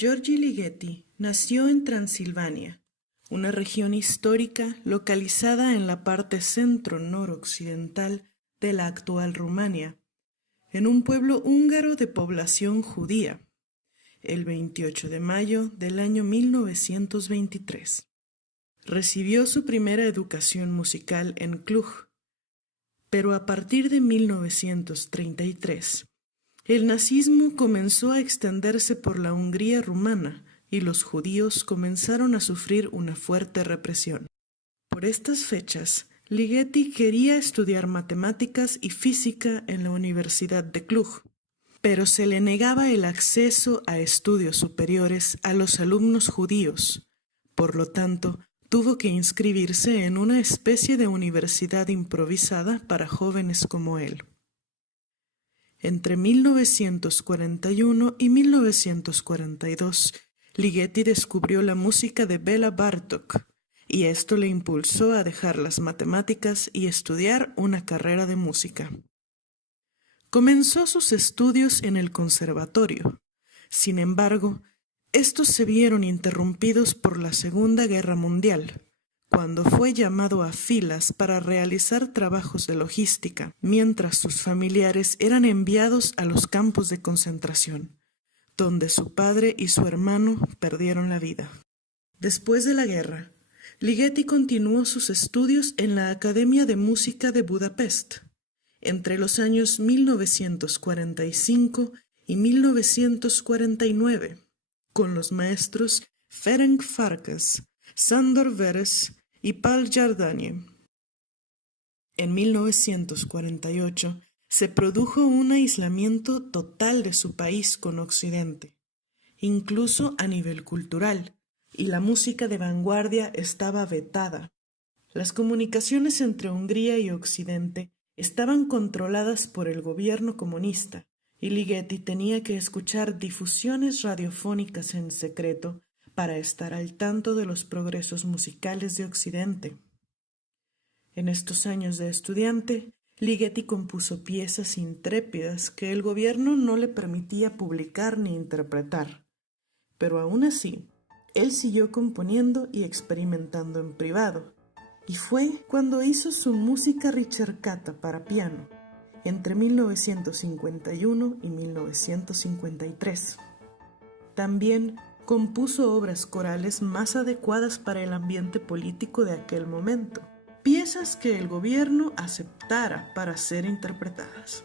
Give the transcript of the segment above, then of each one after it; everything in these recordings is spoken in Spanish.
György Ligeti nació en Transilvania, una región histórica localizada en la parte centro-noroccidental de la actual Rumania, en un pueblo húngaro de población judía, el 28 de mayo del año 1923. Recibió su primera educación musical en Cluj, pero a partir de 1933, el nazismo comenzó a extenderse por la Hungría rumana y los judíos comenzaron a sufrir una fuerte represión. Por estas fechas, Ligeti quería estudiar matemáticas y física en la Universidad de Cluj, pero se le negaba el acceso a estudios superiores a los alumnos judíos. Por lo tanto, tuvo que inscribirse en una especie de universidad improvisada para jóvenes como él. Entre 1941 y 1942, Ligeti descubrió la música de Béla Bartók, y esto le impulsó a dejar las matemáticas y estudiar una carrera de música. Comenzó sus estudios en el conservatorio. Sin embargo, estos se vieron interrumpidos por la Segunda Guerra Mundial, cuando fue llamado a filas para realizar trabajos de logística, mientras sus familiares eran enviados a los campos de concentración, donde su padre y su hermano perdieron la vida. Después de la guerra, Ligeti continuó sus estudios en la Academia de Música de Budapest, entre los años 1945 y 1949, con los maestros Ferenc Farkas, Sándor Veres y Pál Járdányi. En 1948 se produjo un aislamiento total de su país con Occidente, incluso a nivel cultural, y la música de vanguardia estaba vetada. Las comunicaciones entre Hungría y Occidente estaban controladas por el gobierno comunista, y Ligeti tenía que escuchar difusiones radiofónicas en secreto para estar al tanto de los progresos musicales de Occidente. En estos años de estudiante, Ligeti compuso piezas intrépidas que el gobierno no le permitía publicar ni interpretar, pero aún así, él siguió componiendo y experimentando en privado, y fue cuando hizo su música ricercata para piano, entre 1951 y 1953. También compuso obras corales más adecuadas para el ambiente político de aquel momento, piezas que el gobierno aceptara para ser interpretadas.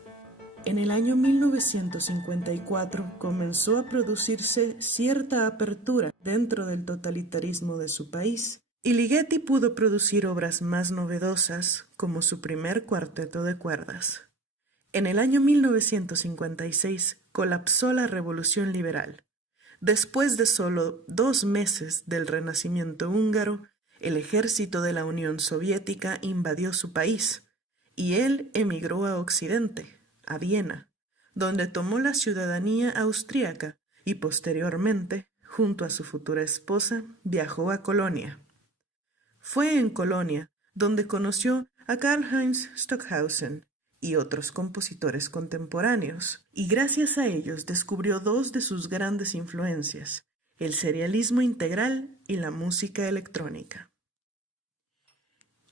En el año 1954 comenzó a producirse cierta apertura dentro del totalitarismo de su país, y Ligeti pudo producir obras más novedosas, como su primer cuarteto de cuerdas. En el año 1956 colapsó la Revolución Liberal. Después de solo 2 meses del renacimiento húngaro, el ejército de la Unión Soviética invadió su país, y él emigró a Occidente, a Viena, donde tomó la ciudadanía austríaca y posteriormente, junto a su futura esposa, viajó a Colonia. Fue en Colonia donde conoció a Karlheinz Stockhausen y otros compositores contemporáneos, y gracias a ellos descubrió 2 de sus grandes influencias, el serialismo integral y la música electrónica.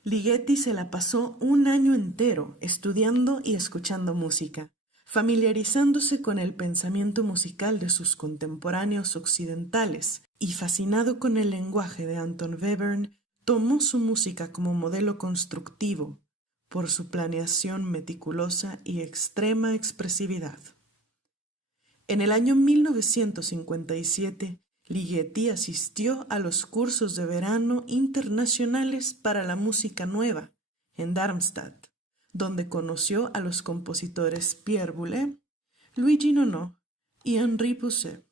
Ligeti se la pasó un año entero estudiando y escuchando música, familiarizándose con el pensamiento musical de sus contemporáneos occidentales, y fascinado con el lenguaje de Anton Webern, tomó su música como modelo constructivo por su planeación meticulosa y extrema expresividad. En el año 1957, Ligeti asistió a los cursos de verano internacionales para la música nueva en Darmstadt, donde conoció a los compositores Pierre Boulez, Luigi Nono y Henri Pousset,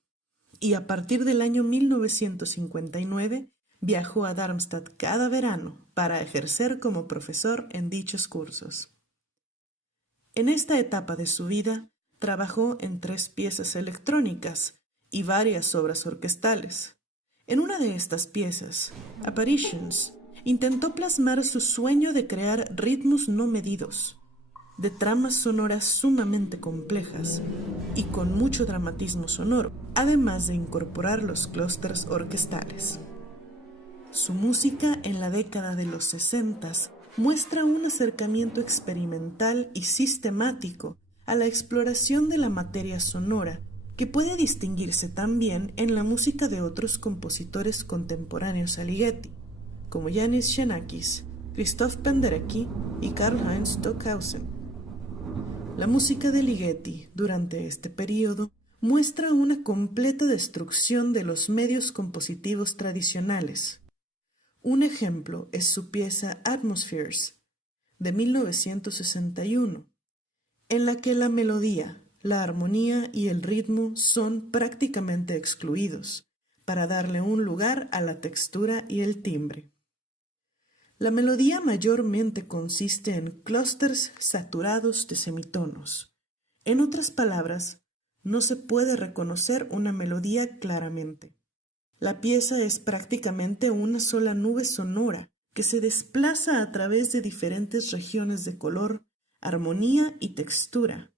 y a partir del año 1959 viajó a Darmstadt cada verano para ejercer como profesor en dichos cursos. En esta etapa de su vida, trabajó en 3 piezas electrónicas y varias obras orquestales. En una de estas piezas, Apparitions, intentó plasmar su sueño de crear ritmos no medidos, de tramas sonoras sumamente complejas y con mucho dramatismo sonoro, además de incorporar los clústeres orquestales. Su música en la década de los 60 muestra un acercamiento experimental y sistemático a la exploración de la materia sonora, que puede distinguirse también en la música de otros compositores contemporáneos a Ligeti, como Yanis Xenakis, Christoph Penderecki y Karlheinz Stockhausen. La música de Ligeti durante este período muestra una completa destrucción de los medios compositivos tradicionales. Un ejemplo es su pieza Atmospheres, de 1961, en la que la melodía, la armonía y el ritmo son prácticamente excluidos, para darle un lugar a la textura y el timbre. La melodía mayormente consiste en clústeres saturados de semitonos. En otras palabras, no se puede reconocer una melodía claramente. La pieza es prácticamente una sola nube sonora que se desplaza a través de diferentes regiones de color, armonía y textura,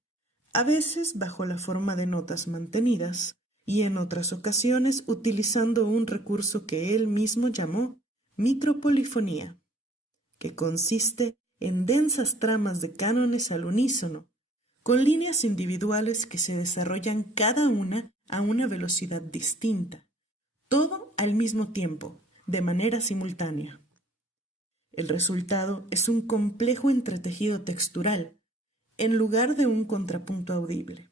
a veces bajo la forma de notas mantenidas y en otras ocasiones utilizando un recurso que él mismo llamó micropolifonía, que consiste en densas tramas de cánones al unísono, con líneas individuales que se desarrollan cada una a una velocidad distinta, todo al mismo tiempo, de manera simultánea. El resultado es un complejo entretejido textural, en lugar de un contrapunto audible.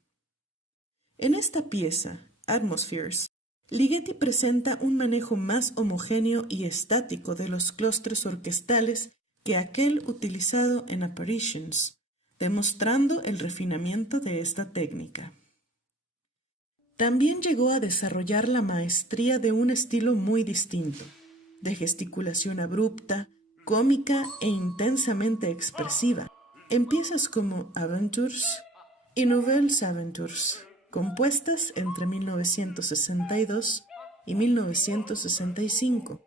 En esta pieza, Atmospheres, Ligeti presenta un manejo más homogéneo y estático de los clústeres orquestales que aquel utilizado en Apparitions, demostrando el refinamiento de esta técnica. También llegó a desarrollar la maestría de un estilo muy distinto, de gesticulación abrupta, cómica e intensamente expresiva, en piezas como Aventures y Nouvelles Aventures, compuestas entre 1962 y 1965.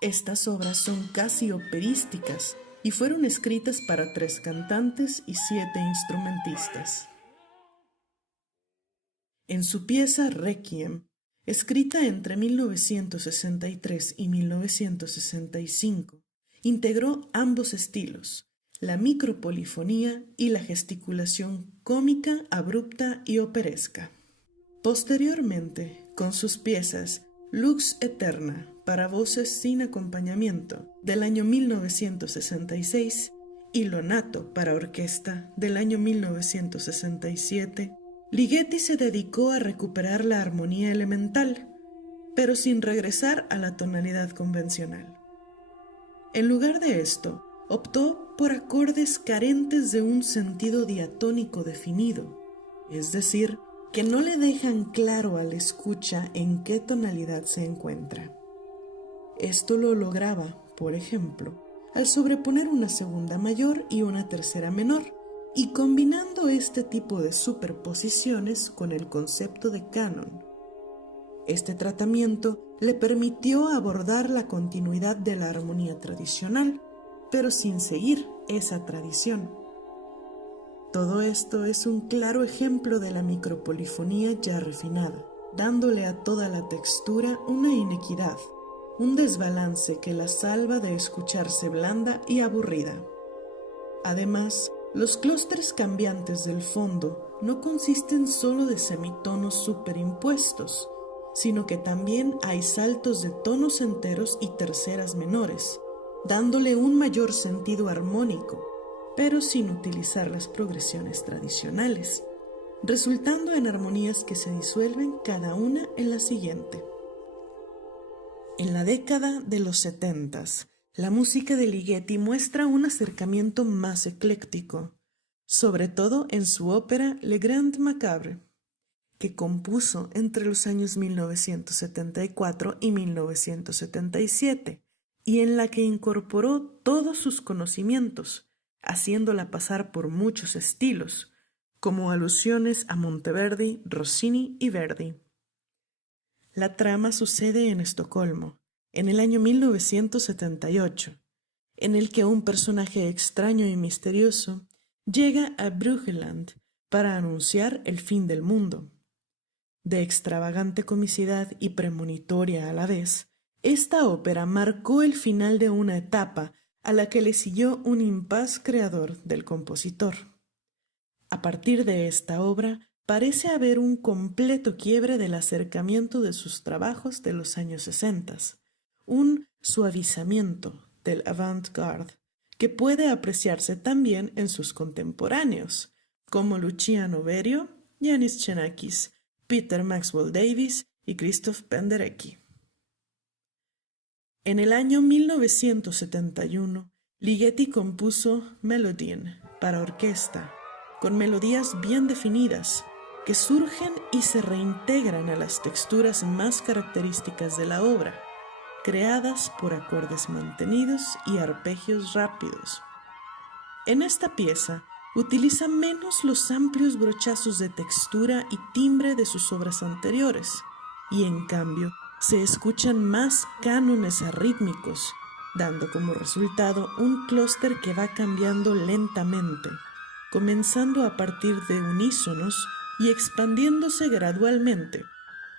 Estas obras son casi operísticas y fueron escritas para 3 cantantes y 7 instrumentistas. En su pieza Requiem, escrita entre 1963 y 1965, integró ambos estilos, la micropolifonía y la gesticulación cómica, abrupta y operesca. Posteriormente, con sus piezas Lux Eterna para voces sin acompañamiento del año 1966 y Lonato para orquesta del año 1967, Ligeti se dedicó a recuperar la armonía elemental, pero sin regresar a la tonalidad convencional. En lugar de esto, optó por acordes carentes de un sentido diatónico definido, es decir, que no le dejan claro al escucha en qué tonalidad se encuentra. Esto lo lograba, por ejemplo, al sobreponer una segunda mayor y una tercera menor, y combinando este tipo de superposiciones con el concepto de canon. Este tratamiento le permitió abordar la continuidad de la armonía tradicional, pero sin seguir esa tradición. Todo esto es un claro ejemplo de la micropolifonía ya refinada, dándole a toda la textura una inequidad, un desbalance que la salva de escucharse blanda y aburrida. Además, los clústeres cambiantes del fondo no consisten solo de semitonos superimpuestos, sino que también hay saltos de tonos enteros y terceras menores, dándole un mayor sentido armónico, pero sin utilizar las progresiones tradicionales, resultando en armonías que se disuelven cada una en la siguiente. En la década de los 70s, la música de Ligeti muestra un acercamiento más ecléctico, sobre todo en su ópera Le Grand Macabre, que compuso entre los años 1974 y 1977, y en la que incorporó todos sus conocimientos, haciéndola pasar por muchos estilos, como alusiones a Monteverdi, Rossini y Verdi. La trama sucede en Estocolmo, en el año 1978, en el que un personaje extraño y misterioso llega a Brüggeland para anunciar el fin del mundo. De extravagante comicidad y premonitoria a la vez, esta ópera marcó el final de una etapa a la que le siguió un impas creador del compositor. A partir de esta obra, parece haber un completo quiebre del acercamiento de sus trabajos de los años 60, un suavizamiento del avant-garde que puede apreciarse también en sus contemporáneos, como Luciano Berio, Yanis Xenakis, Peter Maxwell Davies y Krzysztof Penderecki. En el año 1971, Ligeti compuso Melodien para orquesta, con melodías bien definidas, que surgen y se reintegran a las texturas más características de la obra, creadas por acordes mantenidos y arpegios rápidos. En esta pieza, utiliza menos los amplios brochazos de textura y timbre de sus obras anteriores, y en cambio se escuchan más cánones arrítmicos, dando como resultado un clúster que va cambiando lentamente, comenzando a partir de unísonos y expandiéndose gradualmente,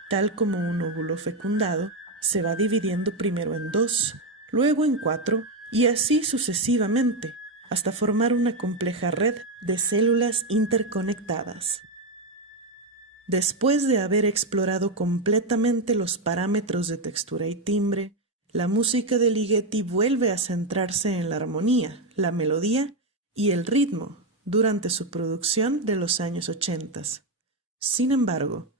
tal como un óvulo fecundado se va dividiendo primero en 2, luego en 4 y así sucesivamente, hasta formar una compleja red de células interconectadas. Después de haber explorado completamente los parámetros de textura y timbre, la música de Ligeti vuelve a centrarse en la armonía, la melodía y el ritmo durante su producción de los años 80. Sin embargo,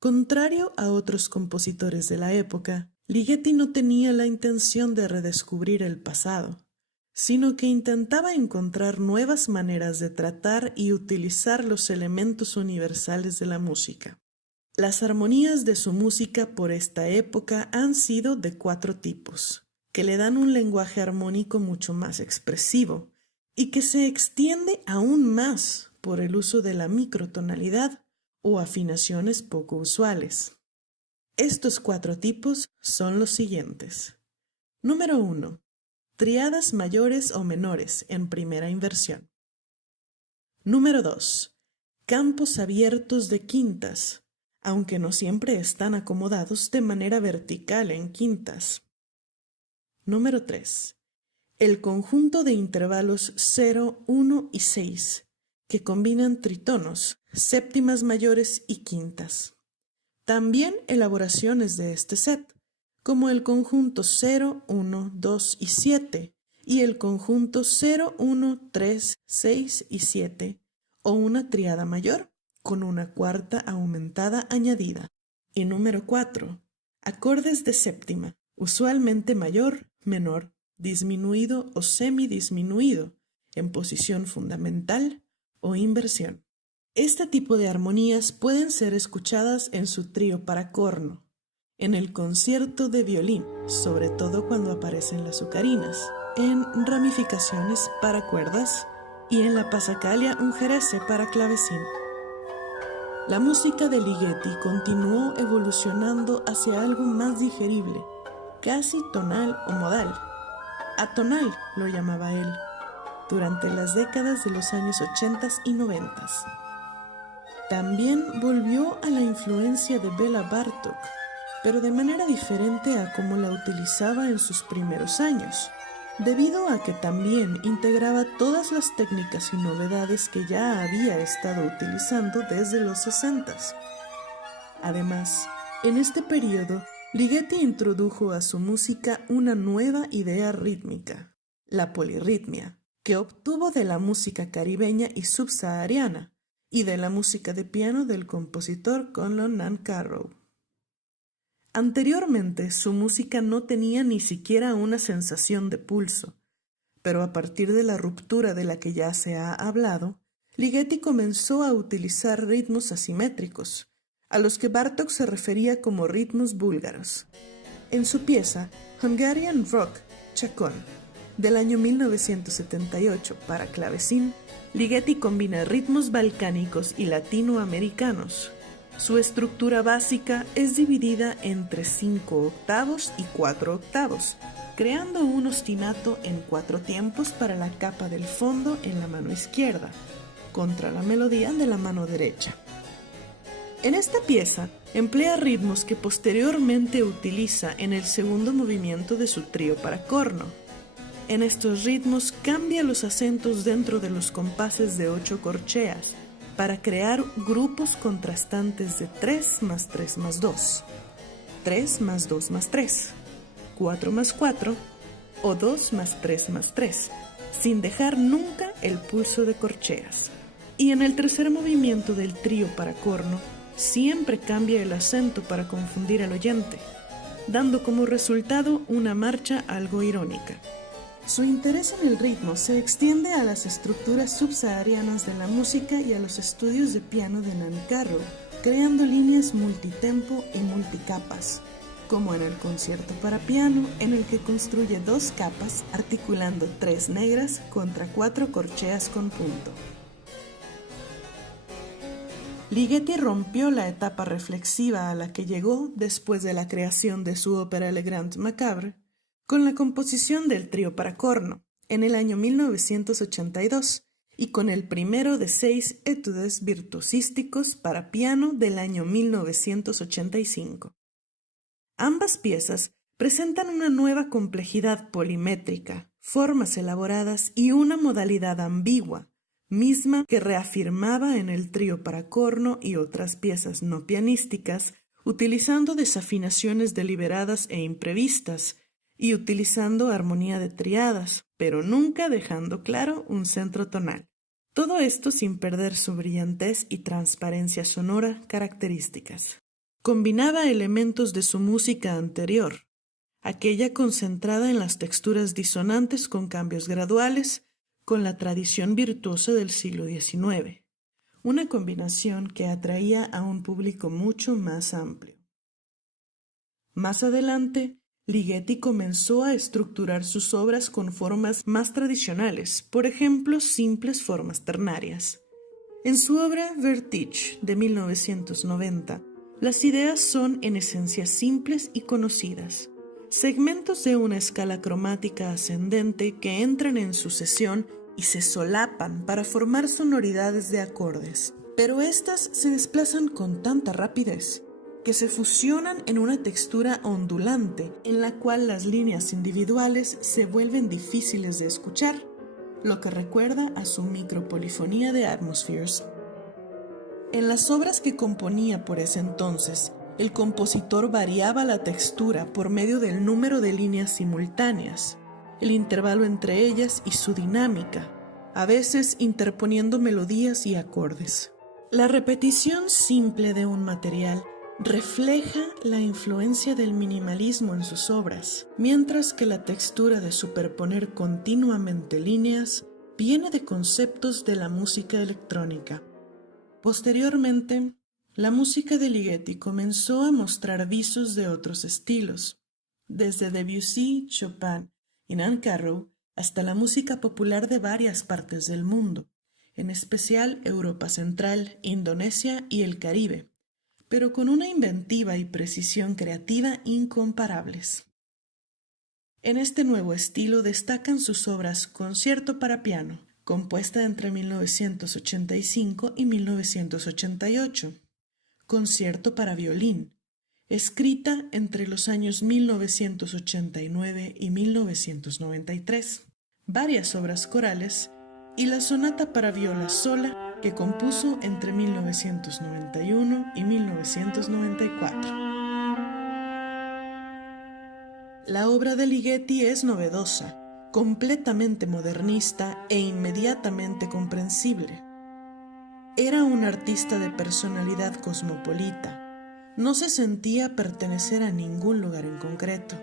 contrario a otros compositores de la época, Ligeti no tenía la intención de redescubrir el pasado, sino que intentaba encontrar nuevas maneras de tratar y utilizar los elementos universales de la música. Las armonías de su música por esta época han sido de 4 tipos, que le dan un lenguaje armónico mucho más expresivo y que se extiende aún más por el uso de la microtonalidad o afinaciones poco usuales. Estos 4 tipos son los siguientes. Número 1. Triadas mayores o menores en primera inversión. Número 2. Campos abiertos de quintas, aunque no siempre están acomodados de manera vertical en quintas. Número 3. El conjunto de intervalos 0, 1 y 6, que combinan tritonos, séptimas mayores y quintas. También elaboraciones de este set, como el conjunto 0, 1, 2 y 7 y el conjunto 0, 1, 3, 6 y 7, o una triada mayor con una cuarta aumentada añadida. Y número 4. Acordes de séptima, usualmente mayor, menor, disminuido o semidisminuido, en posición fundamental o inversión. Este tipo de armonías pueden ser escuchadas en su trío para corno, en el concierto de violín, sobre todo cuando aparecen las ocarinas, en ramificaciones para cuerdas y en la Passacaglia Ungherese para clavecín. La música de Ligeti continuó evolucionando hacia algo más digerible, casi tonal o modal. Atonal lo llamaba él, durante las décadas de los años 80 y 90. También volvió a la influencia de Béla Bartók, pero de manera diferente a como la utilizaba en sus primeros años, debido a que también integraba todas las técnicas y novedades que ya había estado utilizando desde los 60. Además, en este periodo, Ligeti introdujo a su música una nueva idea rítmica, la polirritmia, que obtuvo de la música caribeña y subsahariana, y de la música de piano del compositor Conlon Nancarrow. Anteriormente, su música no tenía ni siquiera una sensación de pulso, pero a partir de la ruptura de la que ya se ha hablado, Ligeti comenzó a utilizar ritmos asimétricos, a los que Bartók se refería como ritmos búlgaros. En su pieza Hungarian Rock Chacón, del año 1978 para clavecín, Ligeti combina ritmos balcánicos y latinoamericanos. Su estructura básica es dividida entre 5 octavos y 4 octavos, creando un ostinato en 4 tiempos para la capa del fondo en la mano izquierda, contra la melodía de la mano derecha. En esta pieza emplea ritmos que posteriormente utiliza en el segundo movimiento de su trío para corno. En estos ritmos cambia los acentos dentro de los compases de 8 corcheas para crear grupos contrastantes de 3 más 3 más 2, 3 más 2 más 3, 4 más 4 o 2 más 3 más 3, sin dejar nunca el pulso de corcheas. Y en el tercer movimiento del trío para corno, siempre cambia el acento para confundir al oyente, dando como resultado una marcha algo irónica. Su interés en el ritmo se extiende a las estructuras subsaharianas de la música y a los estudios de piano de Nan Carroll, creando líneas multitempo y multicapas, como en el concierto para piano, en el que construye 2 capas articulando 3 negras contra 4 corcheas con punto. Ligeti rompió la etapa reflexiva a la que llegó después de la creación de su ópera Le Grand Macabre con la composición del trío para corno en el año 1982 y con el primero de 6 etudes virtuosísticos para piano del año 1985. Ambas piezas presentan una nueva complejidad polimétrica, formas elaboradas y una modalidad ambigua, misma que reafirmaba en el trío para corno y otras piezas no pianísticas, utilizando desafinaciones deliberadas e imprevistas, y utilizando armonía de triadas, pero nunca dejando claro un centro tonal. Todo esto sin perder su brillantez y transparencia sonora características. Combinaba elementos de su música anterior, aquella concentrada en las texturas disonantes con cambios graduales, con la tradición virtuosa del siglo XIX, una combinación que atraía a un público mucho más amplio. Más adelante, Ligeti comenzó a estructurar sus obras con formas más tradicionales, por ejemplo, simples formas ternarias. En su obra Vertige de 1990, las ideas son en esencia simples y conocidas, segmentos de una escala cromática ascendente que entran en sucesión y se solapan para formar sonoridades de acordes, pero estas se desplazan con tanta rapidez que se fusionan en una textura ondulante en la cual las líneas individuales se vuelven difíciles de escuchar, lo que recuerda a su micropolifonía de Atmospheres. En las obras que componía por ese entonces, el compositor variaba la textura por medio del número de líneas simultáneas, el intervalo entre ellas y su dinámica, a veces interponiendo melodías y acordes. La repetición simple de un material refleja la influencia del minimalismo en sus obras, mientras que la textura de superponer continuamente líneas viene de conceptos de la música electrónica. Posteriormente, la música de Ligeti comenzó a mostrar visos de otros estilos, desde Debussy, Chopin y Nan Carroll hasta la música popular de varias partes del mundo, en especial Europa Central, Indonesia y el Caribe, pero con una inventiva y precisión creativa incomparables. En este nuevo estilo destacan sus obras Concierto para piano, compuesta entre 1985 y 1988, Concierto para violín, escrita entre los años 1989 y 1993, varias obras corales y la sonata para viola sola que compuso entre 1991 y 1994. La obra de Ligeti es novedosa, completamente modernista e inmediatamente comprensible. Era un artista de personalidad cosmopolita. No se sentía pertenecer a ningún lugar en concreto,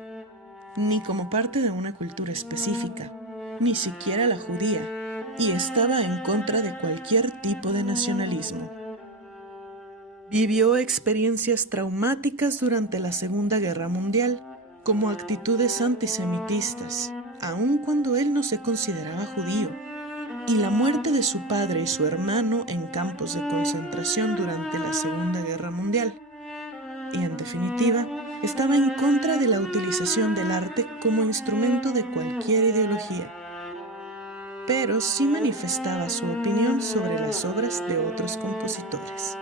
ni como parte de una cultura específica, ni siquiera la judía, y estaba en contra de cualquier tipo de nacionalismo. Vivió experiencias traumáticas durante la Segunda Guerra Mundial, como actitudes antisemitistas, aun cuando él no se consideraba judío, y la muerte de su padre y su hermano en campos de concentración durante la Segunda Guerra Mundial. Y en definitiva, estaba en contra de la utilización del arte como instrumento de cualquier ideología, pero sí manifestaba su opinión sobre las obras de otros compositores.